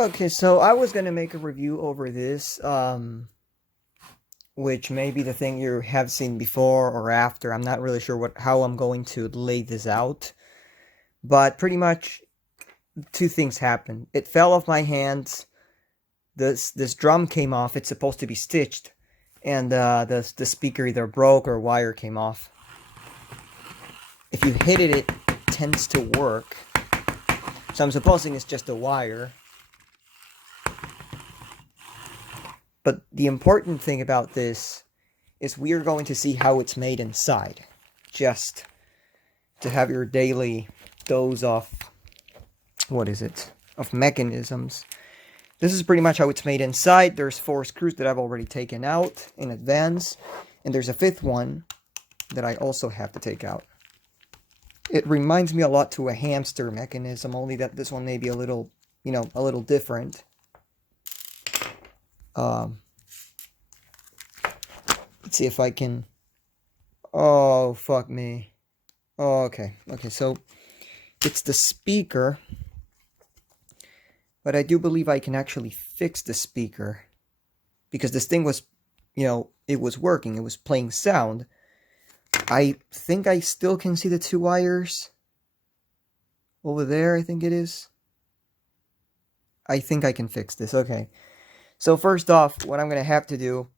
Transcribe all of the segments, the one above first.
Okay, so I was gonna make a review over this, which may be the thing you have seen before or after. I'm not really sure how I'm going to lay this out, but pretty much two things happened. It fell off my hands. This drum came off. It's supposed to be stitched, and the speaker either broke or wire came off. If you hit it, it tends to work. So I'm supposing it's just a wire. But the important thing about this is we are going to see how it's made inside. Just to have your daily dose of, of mechanisms. This is pretty much how it's made inside. There's 4 screws that I've already taken out in advance. And there's a 5th one that I also have to take out. It reminds me a lot to a hamster mechanism, only that this one may be a little, a little different. Let's see if I can... Oh, fuck me. Oh, okay. Okay, so it's the speaker. But I do believe I can actually fix the speaker. Because this thing was, it was working. It was playing sound. I think I still can see the 2 wires. Over there, I think it is. I think I can fix this. Okay. So first off, what I'm going to have to do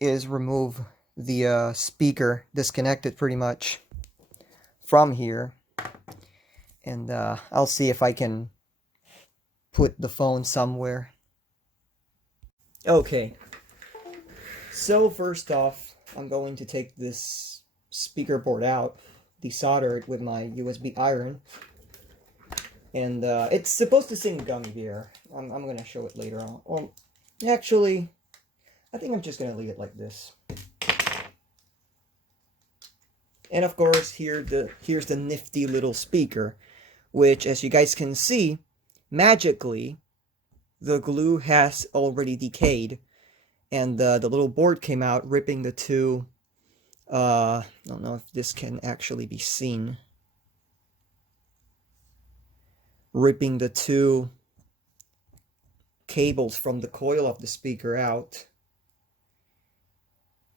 is remove the speaker, disconnect it pretty much from here. And I'll see if I can put the phone somewhere. Okay. So first off, I'm going to take this speaker board out, desolder it with my USB iron. And it's supposed to sing Gummy Bear. I'm going to show it later on. Or, actually, I think I'm just going to leave it like this. And of course, here's the nifty little speaker, which, as you guys can see, magically, the glue has already decayed. And the little board came out, ripping the 2... I don't know if this can actually be seen. Ripping the 2 cables from the coil of the speaker out.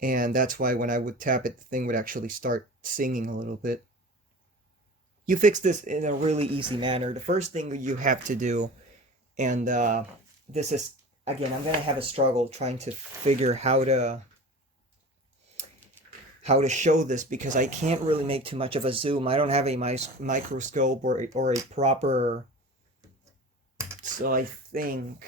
And that's why when I would tap it, the thing would actually start singing a little bit. You fix this in a really easy manner. The first thing you have to do, and this is, again, I'm going to have a struggle trying to figure how to show this, because I can't really make too much of a zoom. I don't have a microscope or a proper... So I think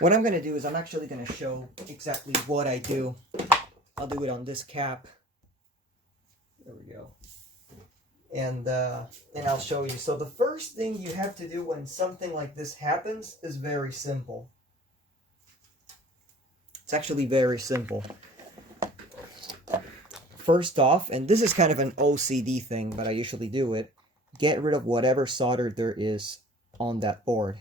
what I'm going to do is I'm actually going to show exactly what I do. I'll do it on this cap. There we go. And I'll show you. So the first thing you have to do when something like this happens is very simple. It's actually very simple. First off, and this is kind of an OCD thing, but I usually do it, get rid of whatever solder there is on that board.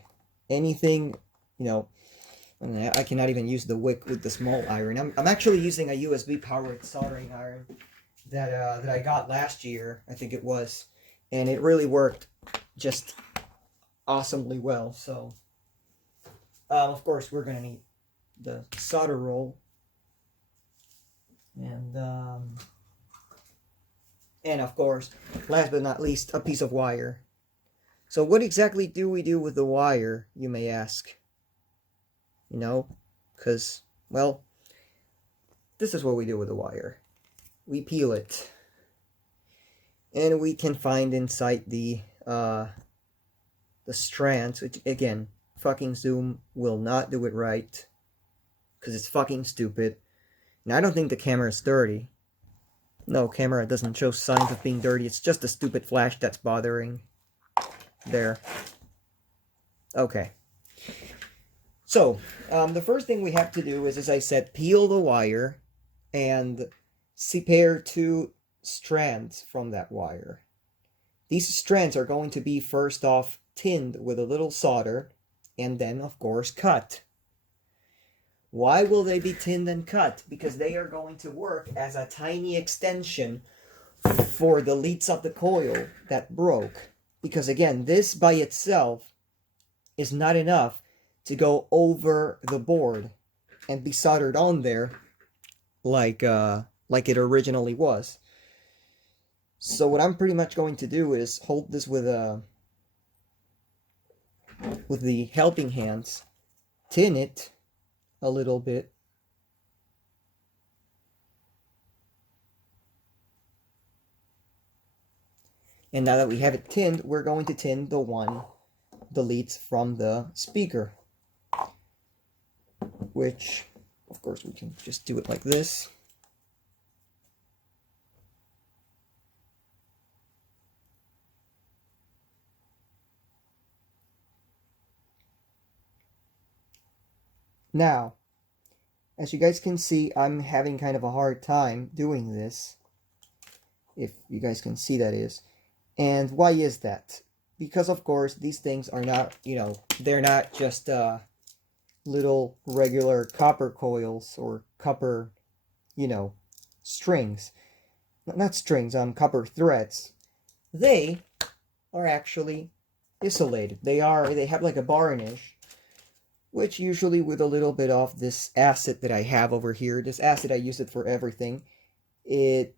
Anything, I cannot even use the wick with the small iron. I'm actually using a USB powered soldering iron that I got last year, I think it was, and it really worked just awesomely well. So, of course, we're gonna need the solder roll, and of course, last but not least, a piece of wire. So what exactly do we do with the wire, you may ask? Because, well, this is what we do with the wire. We peel it, and we can find inside the strands, which, again, fucking zoom will not do it right, because it's fucking stupid. And I don't think the camera is dirty. No, camera doesn't show signs of being dirty. It's just a stupid flash that's bothering. There. Okay. So, the first thing we have to do is, as I said, peel the wire and separe 2 strands from that wire. These strands are going to be, first off, tinned with a little solder, and then, of course, cut. Why will they be tinned and cut? Because they are going to work as a tiny extension for the leads of the coil that broke. Because again, this by itself is not enough to go over the board and be soldered on there like it originally was. So what I'm pretty much going to do is hold this with the helping hands, tin it a little bit, and now that we have it tinned, we're going to tin the leads from the speaker, which of course we can just do it like this. Now, as you guys can see, I'm having kind of a hard time doing this, if you guys can see, that is. And why is that? Because of course these things are not, they're not just little regular copper coils or copper, strings. Not strings, copper threads. They are actually isolated. They have like a varnish, which usually with a little bit of this acid that I have over here, this acid, I use it for everything. It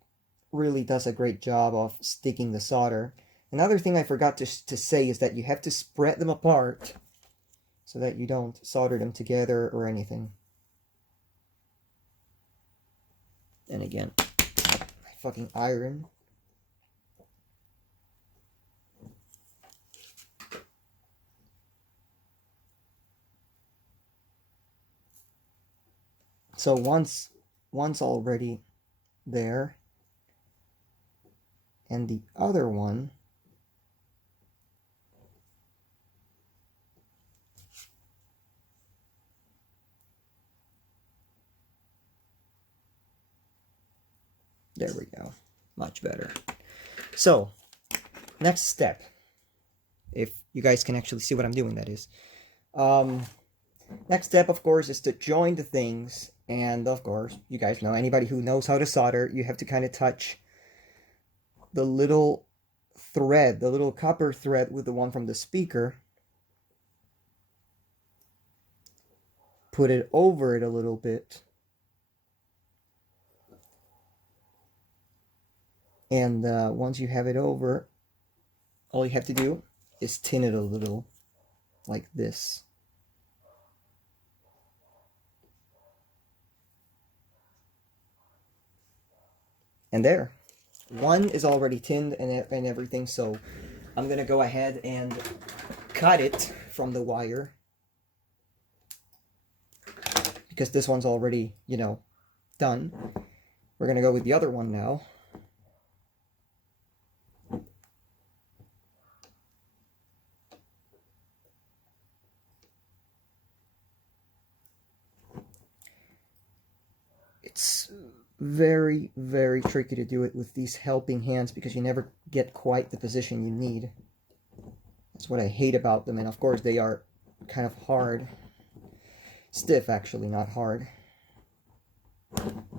really does a great job of sticking the solder. Another thing I forgot to say is that you have to spread them apart so that you don't solder them together or anything. And again, my fucking iron. So once already there, and the other one there we go, much better. So next step, if you guys can actually see what I'm doing, that is, next step of course is to join the things. And of course, you guys know, anybody who knows how to solder, you have to kind of touch the little thread, the little copper thread with the one from the speaker, put it over it a little bit, and once you have it over, all you have to do is tin it a little like this. And there, one is already tinned and everything, so I'm gonna go ahead and cut it from the wire, because this one's already, done. We're gonna go with the other one now. It's very, very tricky to do it with these helping hands because you never get quite the position you need. That's what I hate about them, and of course they are kind of hard. Stiff, actually, not hard.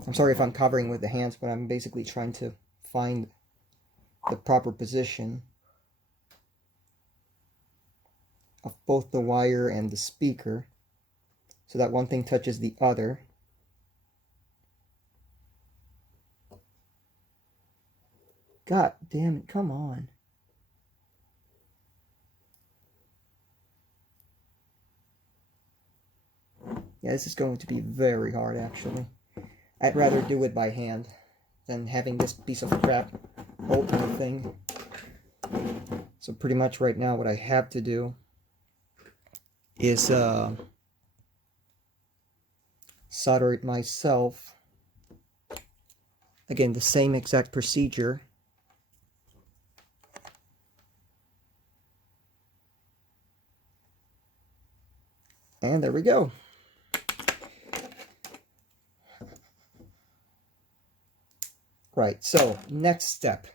I'm sorry if I'm covering with the hands, but I'm basically trying to find the proper position of both the wire and the speaker so that one thing touches the other. God damn it, come on. Yeah, this is going to be very hard, actually. I'd rather do it by hand than having this piece of crap hold the thing. So pretty much right now what I have to do is solder it myself. Again, the same exact procedure. And there we go. Right, so next step.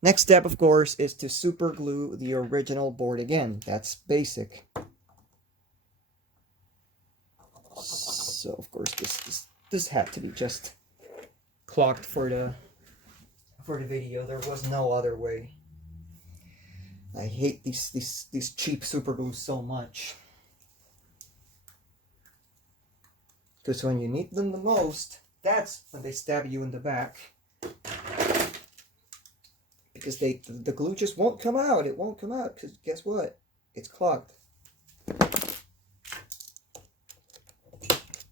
Next step, of course, is to super glue the original board again. That's basic. So, of course, this had to be just clocked for the video. There was no other way. I hate these cheap super glues so much. Because when you need them the most, that's when they stab you in the back. Because the glue just won't come out. It won't come out because guess what? It's clogged.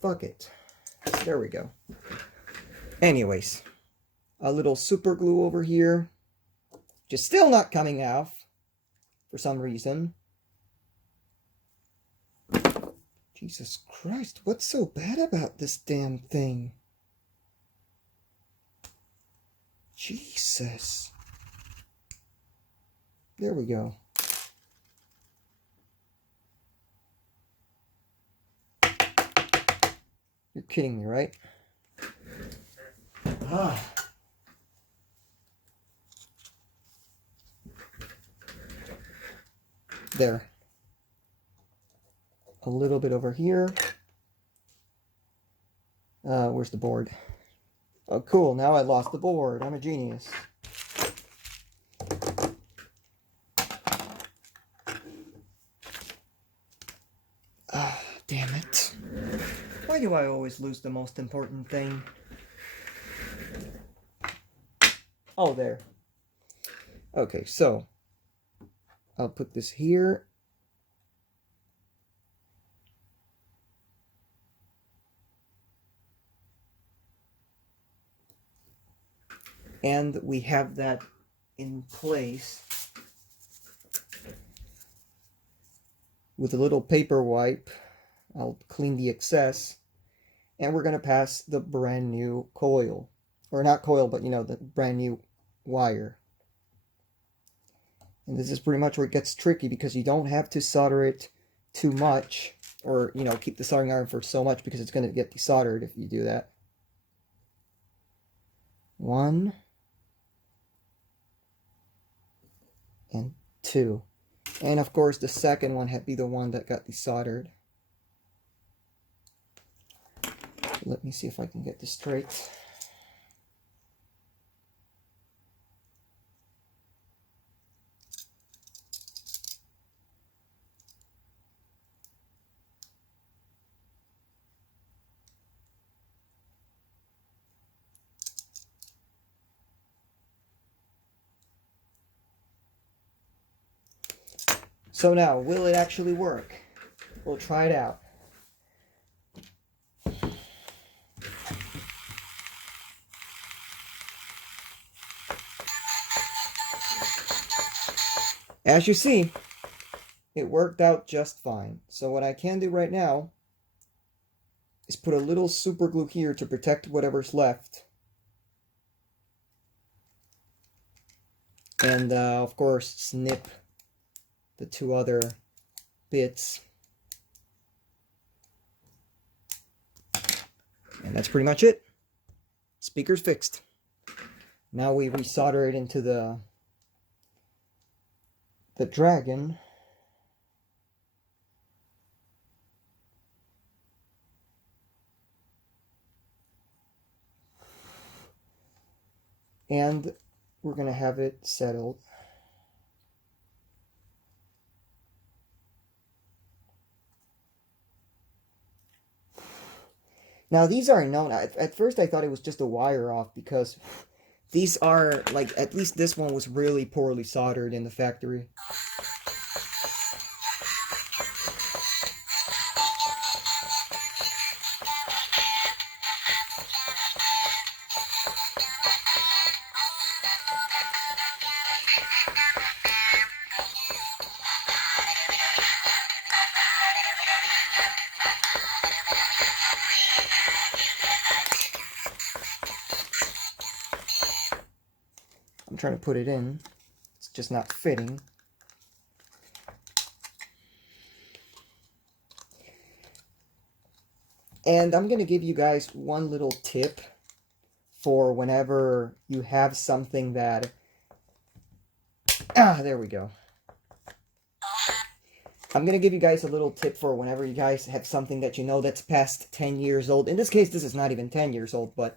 Fuck it. There we go. Anyways, a little super glue over here. Just still not coming off for some reason. Jesus Christ, what's so bad about this damn thing? Jesus. There we go. You're kidding me, right? Ah. There. A little bit over here. Where's the board? Oh, cool. Now I lost the board. I'm a genius. Ah, damn it. Why do I always lose the most important thing? Oh, there. Okay, so I'll put this here. And we have that in place with a little paper wipe. I'll clean the excess. And we're going to pass the brand new coil. Or not coil, but you know, the brand new wire. And this is pretty much where it gets tricky because you don't have to solder it too much. Or, you know, keep the soldering iron for so much because it's going to get desoldered if you do that. 1 and 2. And of course the second one had to be the one that got desoldered. Let me see if I can get this straight. So now, will it actually work? We'll try it out. As you see, it worked out just fine. So what I can do right now is put a little super glue here to protect whatever's left. And of course, snip the 2 other bits. And that's pretty much it. Speaker's fixed. Now we resolder it into the dragon. And we're going to have it settled. Now these are known. At first I thought it was just a wire off because these are, like, at least this one was really poorly soldered in the factory. I'm trying to put it in. It's just not fitting. And I'm going to give you guys one little tip for whenever you have something that... there we go. I'm going to give you guys a little tip for whenever you guys have something that you know that's past 10 years old. In this case, this is not even 10 years old, but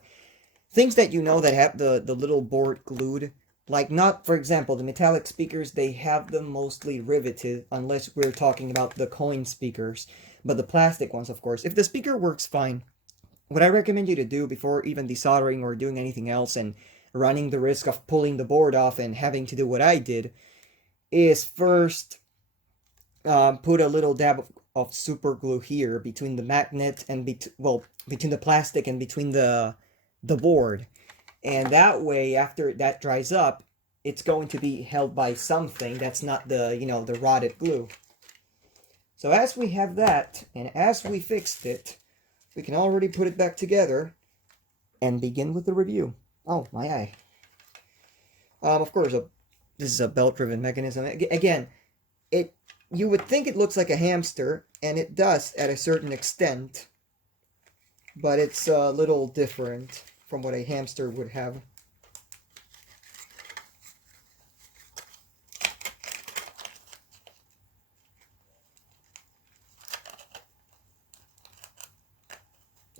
things that you know that have the little board glued Like, not, for example, the metallic speakers, they have them mostly riveted, unless we're talking about the coin speakers. But the plastic ones, of course, if the speaker works fine, what I recommend you to do before even desoldering or doing anything else and running the risk of pulling the board off and having to do what I did, is first put a little dab of super glue here between the magnet and between the plastic and between the board. And that way, after that dries up, it's going to be held by something that's not the, the rotted glue. So as we have that, and as we fixed it, we can already put it back together and begin with the review. Oh, my eye. Of course, this is a belt-driven mechanism. Again, you would think it looks like a hamster, and it does at a certain extent, but it's a little different from what a hamster would have.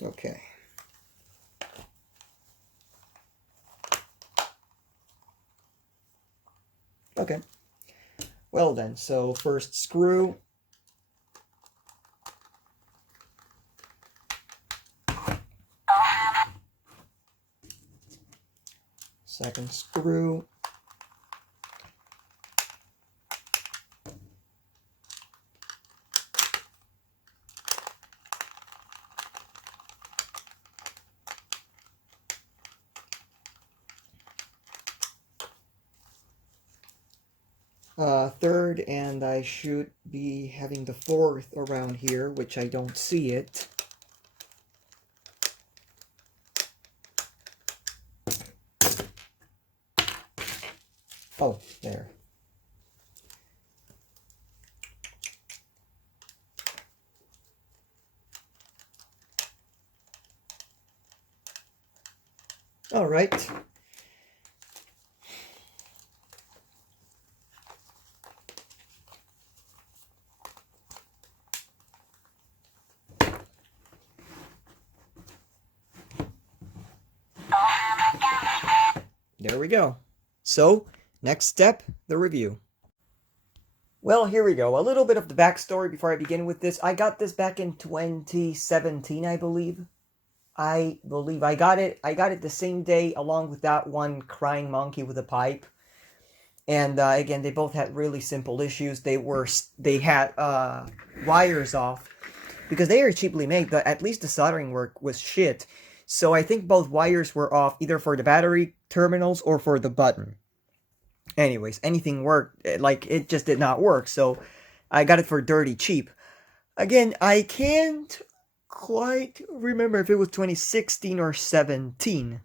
Okay. Okay. Well then, so first screw. Second screw. Third, and I should be having the fourth around here, which I don't see it. Oh, there. All right. There we go. So, next step, the review. Well, here we go. A little bit of the backstory before I begin with this. I got this back in 2017, I believe. I got it the same day along with that one crying monkey with a pipe. And again, they both had really simple issues. They had wires off because they are cheaply made, but at least the soldering work was shit. So I think both wires were off, either for the battery terminals or for the button. Anyways, anything worked, like, it just did not work, so I got it for dirty cheap. Again, I can't quite remember if it was 2016 or 17.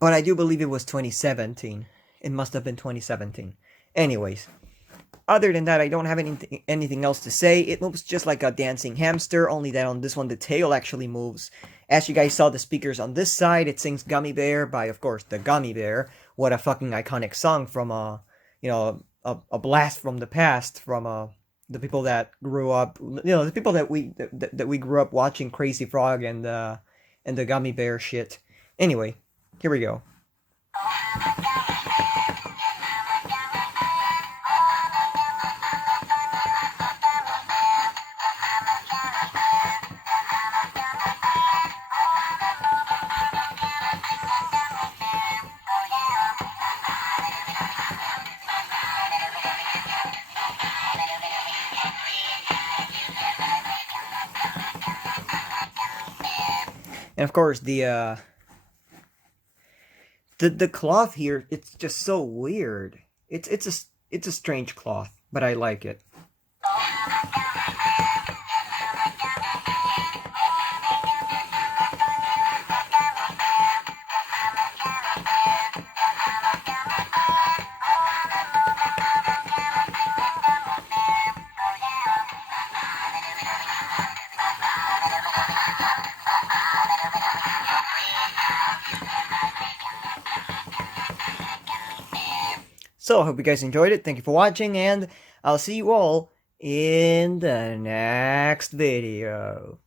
But I do believe it was 2017. It must have been 2017. Anyways, other than that, I don't have anything else to say. It moves just like a dancing hamster, only that on this one the tail actually moves. As you guys saw, the speakers on this side, it sings Gummy Bear by, of course, the Gummy Bear. What a fucking iconic song from a blast from the past, from the people that grew up, the people that we grew up watching Crazy Frog and the Gummy Bear shit. Anyway, here we go. And of course, the cloth here, it's just so weird. It's a strange cloth, but I like it. So, I hope you guys enjoyed it. Thank you for watching, and I'll see you all in the next video.